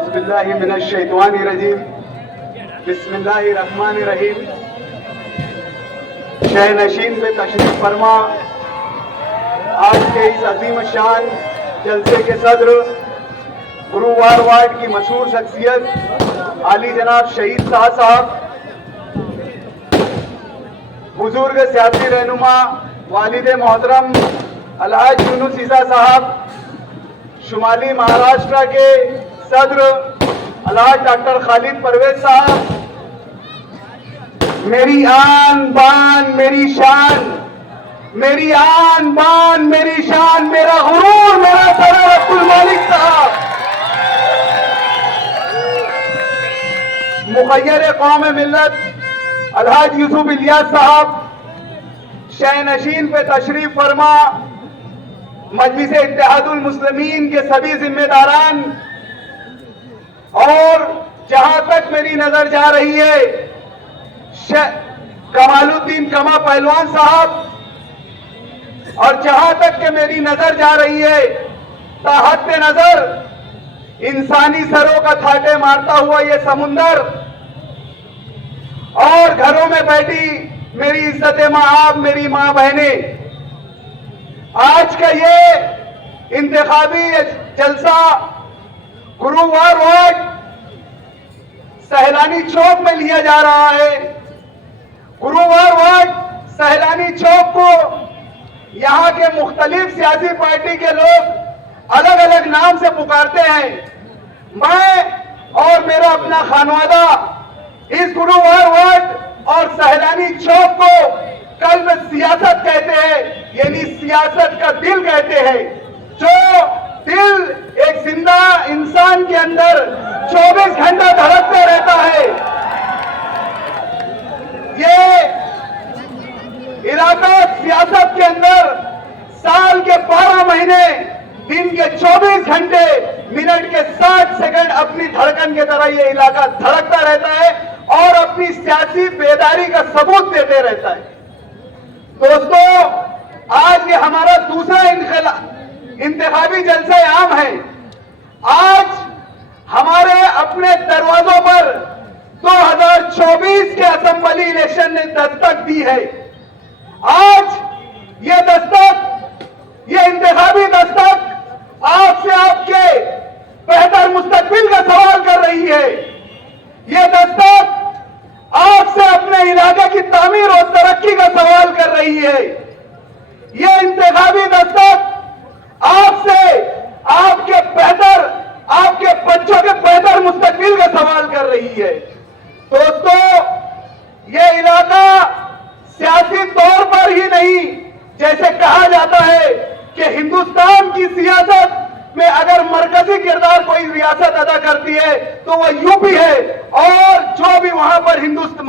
اعوذ باللہ من الشیطان الرجیم بسم اللہ الرحمن الرحیم شہ نشین پہ تشریف فرما آج کے اس عظیم شان جلسے کے صدر گرووار وارڈ کی مشہور شخصیت عالی جناب شہید شاہ صاحب، بزرگ سیاسی رہنما والد محترم الحاج یونس عیسیٰ صاحب، شمالی مہاراشٹر کے صدر الحاج ڈاکٹر خالد پرویز صاحب، میری آن بان میری شان، میری آن بان میری شان، میرا غرور میرا سرور عبد المالک صاحب، مخیر قوم ملت الحاج یوسف الیاس صاحب، شہ نشین پہ تشریف فرما مجلس اتحاد المسلمین کے سبھی ذمہ داران، اور جہاں تک میری نظر جا رہی ہے کمال الدین کما پہلوان صاحب، اور جہاں تک کہ میری نظر جا رہی ہے تاحت نظر انسانی سروں کا تھاٹے مارتا ہوا یہ سمندر، اور گھروں میں بیٹھی میری عزت مآب میری ماں بہنیں، آج کا یہ انتخابی جلسہ گرووار وارڈ سہلانی چوک میں لیا جا رہا ہے۔ گرووار وارڈ سہلانی چوک کو یہاں کے مختلف سیاسی پارٹی کے لوگ الگ الگ نام سے پکارتے ہیں۔ میں اور میرا اپنا خانوادہ اس گرووار وارڈ اور سہلانی چوک کو قلب سیاست کہتے ہیں، یعنی سیاست کا دل کہتے ہیں۔ جو دل ایک زندہ انسان کے اندر 24 گھنٹہ دھڑکتے رہتا ہے، یہ علاقہ سیاست کے اندر سال کے 12 مہینے دن کے 24 گھنٹے منٹ کے 60 سیکنڈ اپنی دھڑکن کی طرح یہ علاقہ دھڑکتا رہتا ہے اور اپنی سیاسی بیداری کا ثبوت دیتے رہتا ہے۔ دوستو، آج یہ ہمارا دوسرا انتخابی جلسہ عام ہے۔ آج ہمارے اپنے دروازوں پر 2024 کے اسمبلی الیکشن نے دستک دی ہے۔ آج یہ دستک، یہ انتخابی دستک آپ سے آپ کے بہتر مستقبل کا سوال کر رہی ہے۔ یہ دستک آپ سے اپنے علاقے کی تعمیر اور ترقی کا سوال کر رہی ہے۔ یہ انتخابی دستک آپ سے آپ کے بچوں کے بہتر مستقبل کا سوال کر رہی ہے۔ دوستو، یہ علاقہ سیاسی طور پر ہی نہیں، جیسے کہا جاتا ہے کہ ہندوستان کی سیاست میں اگر مرکزی کردار کوئی ریاست ادا کرتی ہے تو وہ یو پی ہے، اور جو بھی وہاں پر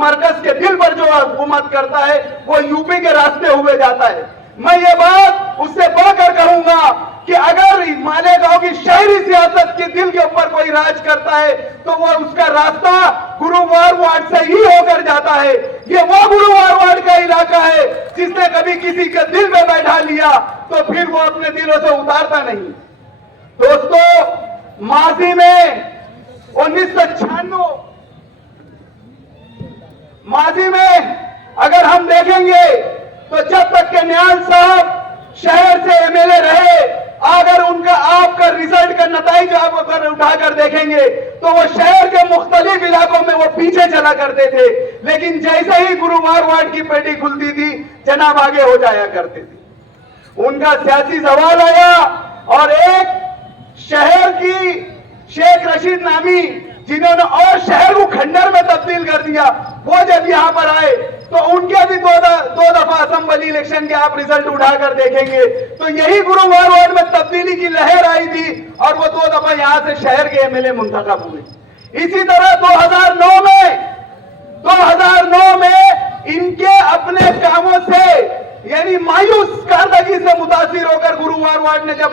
مرکز کے دل پر جو حکومت کرتا ہے وہ یو پی کے راستے ہوئے جاتا ہے۔ میں یہ بات اس سے بڑھ کر کہوں گا کہ اگر مالیگاؤں کی شہری سیاست کے دل کے اوپر کوئی راج کرتا ہے تو وہ اس کا راستہ گرووار وارڈ سے ہی ہو کر جاتا ہے۔ یہ وہ گرووار وارڈ کا علاقہ ہے جس نے کبھی کسی کے دل میں بیٹھا لیا تو پھر وہ اپنے دلوں سے اتارتا نہیں۔ دوستو، ماضی میں 1996 ماضی میں اگر ہم دیکھیں گے تو جب تک کہ نیال صاحب شہر سے ایم ایل اے رہے، اگر ان کا آپ کا ریزلٹ کا نتائج آپ اگر اٹھا کر دیکھیں گے تو وہ شہر کے مختلف علاقوں میں وہ پیچھے چلا کرتے تھے، لیکن جیسے ہی گرووار وارڈ کی پیٹی کھلتی تھی جناب آگے ہو جایا کرتے تھے۔ ان کا سیاسی زوال آیا اور ایک شہر کی شیخ رشید نامی جنہوں نے اور شہر کو کھنڈر میں تبدیل کر دیا، وہ جب یہاں پر آئے تو ان کے بھی دو دفعہ اسمبلی الیکشن کے آپ ریزلٹ اٹھا کر دیکھیں گے تو یہی گرووار وارڈ میں تبدیلی کی لہر آئی تھی اور وہ 2 دفعہ یہاں سے شہر کے ایم ایل اے منتخب ہوئے۔ اسی طرح 2009 میں ان کے اپنے کاموں سے یعنی مایوس کارکردگی سے متاثر ہو کر گرووار وارڈ نے جب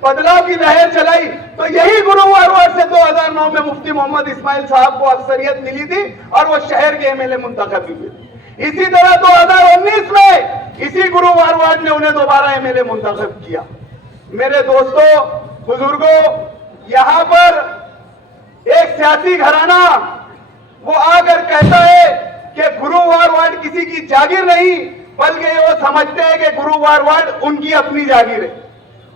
بدلاؤ کی لہر چلائی تو یہی گرووار وارڈ سے 2009 میں مفتی محمد اسماعیل صاحب کو اکثریت ملی تھی اور وہ شہر کے ایم ایل اے منتخب ہوئے تھے۔ اسی طرح 2019 میں اسی گرووار وارڈ نے انہیں دوبارہ ایم ایل اے منتخب کیا۔ میرے دوستو، بزرگوں، یہاں پر सियासी घराना वो आकर कहता है कि गुरुवार वार्ड किसी की जागीर नहीं, बल्कि वो समझते हैं कि गुरुवार वार्ड उनकी अपनी जागीर है।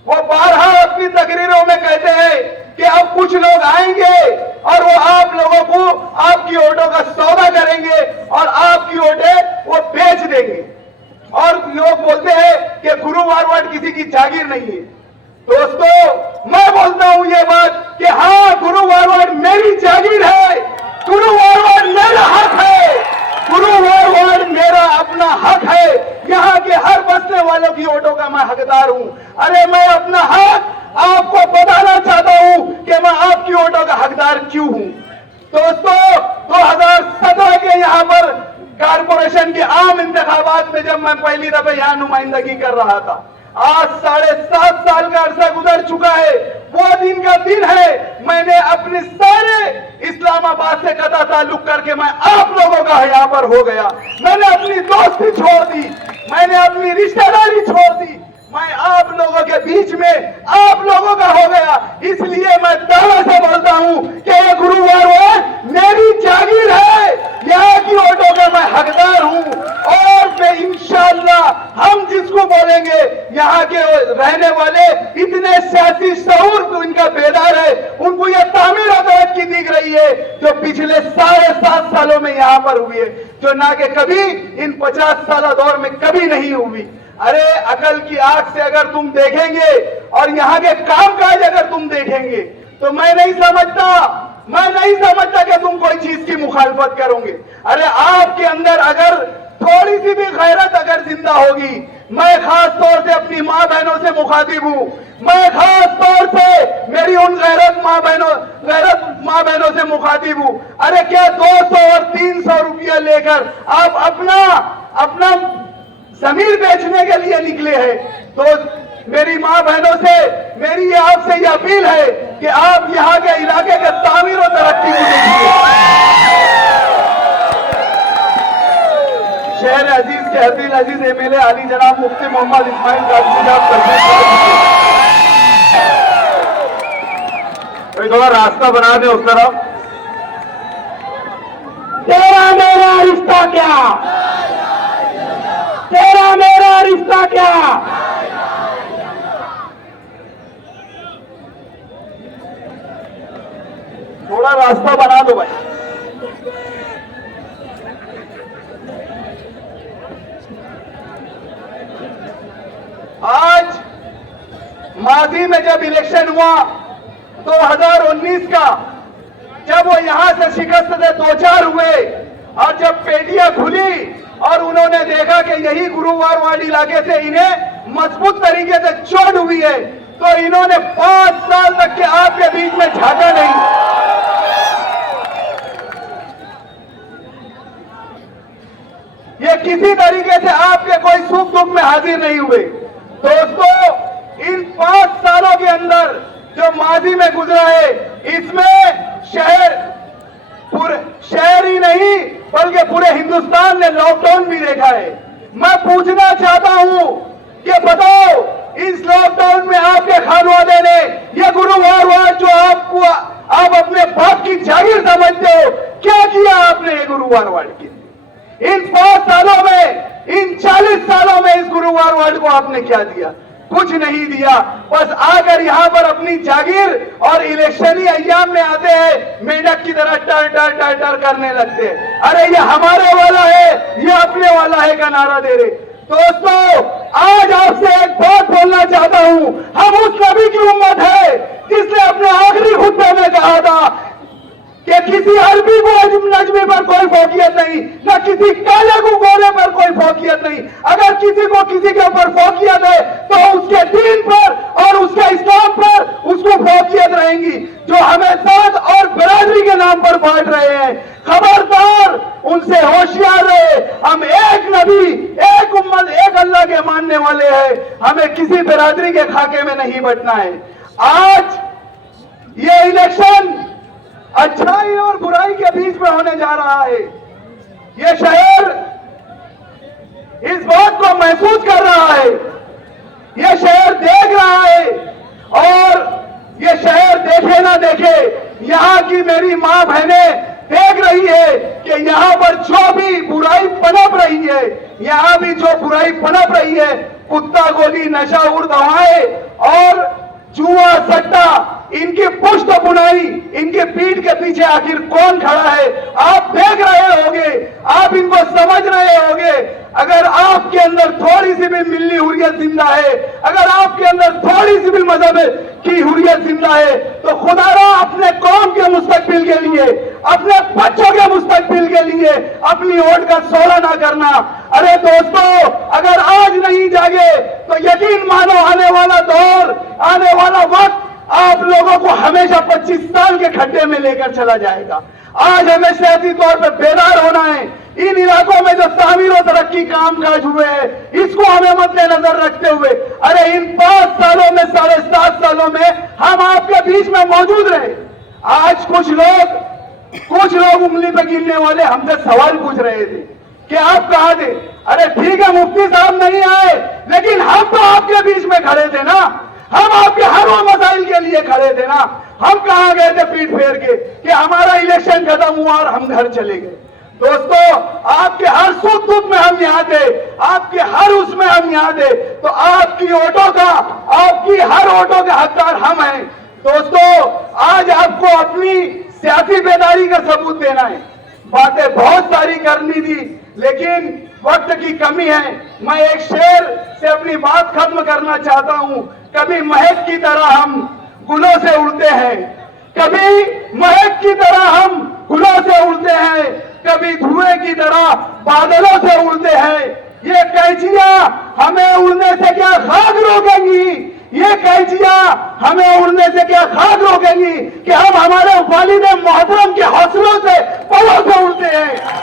वो बारहा अपनी तकरीरों में कहते हैं कि अब कुछ लोग आएंगे और वो आप लोगों को आपकी वोटों का सौदा करेंगे और आपकी वोटें वो बेच देंगे। और लोग बोलते हैं कि गुरुवार वार्ड किसी की जागीर नहीं है। दोस्तों, मैं बोलता हूं ये बात कि हाँ, गुरुवार वार्ड मेरी जागीर है, गुरुवार वार्ड मेरा हक है, गुरुवार वार्ड मेरा अपना हक है। यहाँ के हर बसने वालों की वोटों का मैं हकदार हूं। अरे मैं अपना हक आपको बताना चाहता हूं कि मैं आपकी वोटों का हकदार क्यों हूं। दोस्तों, 2017 के यहाँ पर कारपोरेशन के आम इंतखाबात में जब मैं पहली दफे यहाँ नुमाइंदगी कर रहा था, आज 7.5 साल का अरसा गुजर चुका है। वो दिन का दिन है, मैंने अपने सारे इस्लामाबाद से कता ताल्लुक करके मैं आप लोगों का यहाँ पर हो गया। मैंने अपनी दोस्ती छोड़ दी, मैंने अपनी रिश्तेदारी छोड़ दी, मैं आप लोगों के बीच में आप लोगों का हो गया। इसलिए मैं दावे से बोलता हूं कि ये गुरुवार वार्ड मेरी जागीर है, यहाँ की वोटों का मैं हकदार हूं। और मैं इंशाअल्लाह हम जिसको बोलेंगे, यहाँ के रहने वाले इतने सियासी शऊर इनका बेदार है, उनको ये तामीर अदालत की दिख रही है जो पिछले 7.5 सालों में यहाँ पर हुई है, जो ना कि कभी इन 50 साल दौर में कभी नहीं हुई। अरे अकल की आंख से अगर तुम देखेंगे और यहाँ के कामकाज अगर तुम देखेंगे तो मैं नहीं समझता कि तुम कोई चीज की मुखालफत करोगे। अरे आपके अंदर अगर थोड़ी सी भी गैरत अगर जिंदा होगी, मैं खास तौर से अपनी माँ बहनों से मुखातिब हूँ, मैं खास तौर से मेरी उन गैरत माँ बहनों से मुखातिब हूँ। अरे क्या 200 और 300 रुपया लेकर आप अपना जमीर बेचने के लिए निकले हैं? तो मेरी माँ बहनों से मेरी आपसे ये अपील है कि आप यहाँ के इलाके के तामीर और तरक्की को देखिए। शहर अजीज के अब्दुल अजीज एमएलए आली जनाब मुफ्ती मोहम्मद इस्माइल काजी साहब थोड़ा रास्ता बना दे उस तरफ। तेरा मेरा रिश्ता क्या, तेरा मेरा रिश्ता क्या। थोड़ा रास्ता बना दो भाई। आज माजी में जब इलेक्शन हुआ 2019 का, जब वो यहां से शिकस्त से 2-4 हुए और जब पेटियां खुली और उन्होंने देखा कि यही गुरुवार वार्ड इलाके से इन्हें मजबूत तरीके से चोट हुई है, तो इन्होंने 5 साल तक के आपके बीच में झांका नहीं। ये किसी तरीके से आपके कोई सुख दुख में हाजिर नहीं हुए। दोस्तों, इन 5 सालों के अंदर जो माजी में गुजरा है, इसमें शहर ही नहीं बल्कि पूरे हिंदुस्तान ने लॉकडाउन भी देखा है। मैं पूछना चाहता हूं कि बताओ, इस लॉकडाउन में आपके खानवाले ने ये गुरुवार वार्ड जो आप अपने बाप की जागीर समझते हो, क्या किया आपने ये गुरुवार वार्ड के? इन 5 सालों में, इन 40 सालों में इस गुरुवार वार्ड को आपने क्या दिया? कुछ नहीं दिया। बस आकर यहाँ पर अपनी जागीर और इलेक्शनी अय्याम में आते हैं, मेंढक की तरह टर टर टर टर करने लगते हैं। अरे ये हमारे वाला है, ये अपने वाला है का नारा दे रहे। दोस्तों, आज आपसे एक बात बोलना चाहता हूं। हम उस नबी की उम्मत है जिसने अपने आखिरी खुतबे में कहा था कि किसी अरबी को नजमी पर कोई फोकियत नहीं, न किसी काले को गोरे पर कोई फोकियत नहीं। अगर किसी को किसी के ऊपर फोकियत है तो उसके दीन पर और उसके इस्लाम पर उसको फोकियत रहेंगी। जो हमें साथ और बरादरी के नाम पर बांट रहे हैं, खबरदार, उनसे होशियार रहे। हम एक नबी, एक उम्मत, एक अल्लाह के मानने वाले हैं। हमें किसी बरादरी के खाके में नहीं बंटना है। आज ये इलेक्शन अच्छाई और बुराई के बीच में होने जा रहा है। ये शहर इस बात को महसूस कर रहा है, ये शहर देख रहा है, और ये शहर देखे ना देखे, यहाँ की मेरी माँ बहनें देख रही है कि यहाँ पर जो भी बुराई पनप रही है, यहाँ भी जो बुराई पनप रही है, कुत्ता गोली, नशा उड़ दवाएं और जुआ सट्टा, इनकी पुष्ट बुनाई, इनके पीठ के पीछे आखिर कौन खड़ा है आप देख रहे होंगे, आप इनको समझ रहे होंगे। अगर आपके अंदर थोड़ी सी भी मिल्ली हुर्रियत जिंदा है, अगर आपके अंदर थोड़ी सी भी मजहब की हुर्रियत जिंदा है, तो खुदारा अपने कौम के मुस्तकबिल के लिए, अपने बच्चों के मुस्तकबिल के लिए अपनी वोट का सौदा ना करना। अरे दोस्तों, अगर आज नहीं जागे तो यकीन मानो आने वाला दौर, आने वाला वक्त आप लोगों को हमेशा 25 साल के खड्डे में लेकर चला जाएगा। आज हमें सियासी तौर पर बेदार होना है। इन इलाकों में जो तामीर और तरक्की काम काज हुए हैं, इसको हमें मद्देनजर रखते हुए, अरे इन 5 सालों में, 7.5 सालों में हम आपके बीच में मौजूद रहे। आज कुछ लोग उंगली पे गिनने वाले हमसे सवाल पूछ रहे थे कि आप कहाँ थे। अरे ठीक है, मुफ्ती साहब नहीं आए, लेकिन हम तो आपके बीच में खड़े थे ना, हम आपके हर वो मसाइल के लिए खड़े थे ना। हम कहाँ गए थे पीठ फेर के कि हमारा इलेक्शन खत्म हुआ और हम घर चले गए। दोस्तों, आपके हर सुख दुख में हम यहाँ थे, आपके हर उसमें हम यहाँ थे, तो आपकी वोटों का, आपकी हर वोटों के हकदार हम हैं। दोस्तों, आज आपको अपनी सियासी बेदारी का सबूत देना है। बातें बहुत सारी करनी थी, लेकिन वक्त की कमी है। मैं एक शेर से अपनी बात खत्म करना चाहता हूँ। कभी महक की तरह हम गुलों से उड़ते हैं, कभी महक की तरह हम गुलों से उड़ते हैं, कभी धुएं की तरह बादलों से उड़ते हैं। ये कैंचियां हमें उड़ने से क्या खाक रोकेंगी, ये कैंचियां हमें उड़ने से क्या खाक रोकेंगी कि हम हमारे वालिद मोहतरम के हौसलों से, पलों से उड़ते हैं।